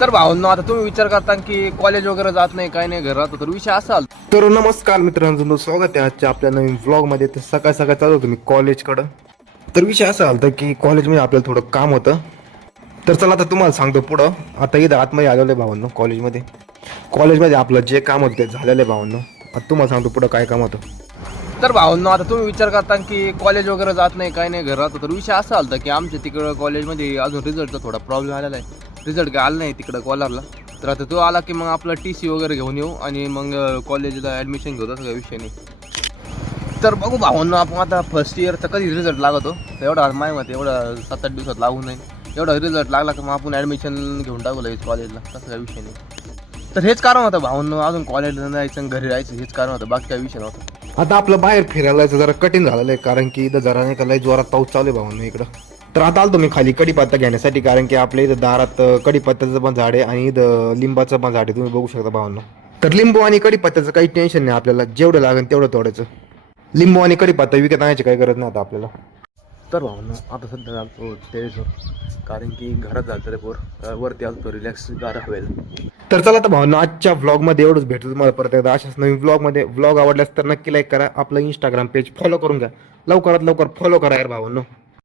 तर भावांनो, आता तुम्ही विचार करता की कॉलेज वगैरे जात नाही, काय नाही, घर राहतो, तर विषय असाल. तर नमस्कार मित्रांनो, स्वागत आहे आजच्या आपल्या नवीन व्लॉगमध्ये. तर सकाळ सकाळ चालू होतो मी कॉलेजकडं. तर विषय असा आलता की कॉलेजमध्ये आपल्याला थोडं काम होतं. तर चला आता तुम्हाला सांगतो पुढं. आता इथं आतमध्ये आलेलं आहे भावांनो कॉलेजमध्ये आपलं जे काम होतं ते झालेलं आहे भावांनो. आता तुम्हाला सांगतो पुढं काय काम होतं. तर भावांनो, आता तुम्ही विचार करता की कॉलेज वगैरे जात नाही, काय नाही, घर राहतो, तर विषय असा आलता की आमच्या तिकडं कॉलेजमध्ये अजून रिझल्टचा थोडा प्रॉब्लेम आलेला आहे. रिझल्ट काय आला नाही तिकडं कॉलरला. तर आता तो आला की मग आपला TC वगैरे घेऊन येऊ आणि मग कॉलेजला ॲडमिशन घेऊ, तसं काही विषय नाही. तर बघू भावांनो, आपण आता फर्स्ट इयरचा कधी रिझल्ट लागतो, तर एवढा माय मते एवढा 7-8 दिवसात लागू नाही. एवढा रिझल्ट लागला की मग आपण ॲडमिशन घेऊन टाकू लगेच कॉलेजला, तसं काही विषय नाही. तर हेच कारण होतं भावांनो, अजून कॉलेजला जायचं आणि घरी राहायचं, हेच कारण होतं, बाकी काही विषय नव्हता. आता आपलं बाहेर फिरायला जायचं जरा कठीण झालेलं आहे, कारण की इथं जरा नाही का लय जोरात पाऊस चालू आहे भावांनो इकडं. तर आता आलो मी खाली कढीपत्ता घेण्यासाठी, कारण की आपल्या इथं दारात कढीपत्त्याचं पण झाड आहे आणि इथं लिंबाचं पण झाड आहे, तुम्ही बघू शकता भावांनो. तर लिंबू आणि कढीपत्त्याचं काही टेन्शन नाही, आपल्याला जेवढं लागेल तेवढं तोडायचं. लिंबू आणि कढीपत्ता विकत आणायची काही गरज नाही आता आपल्याला. तर भावना आता सध्या जातो टेरेसवर, कारण की घरात जायचं रे पोर, वरती आलतो रिलॅक्स गार हवेल. तर चला तर भावना, आजच्या व्लॉगमध्ये एवढंच. भेटतो तुम्हाला परत एकदा अशाच नवीन व्लॉगमध्ये. व्लॉग आवडल्यास तर नक्की लाईक करा, आपलं इंस्टाग्राम पेज फॉलो करून घ्या, लवकरात लवकर फॉलो करा यार भावांनो.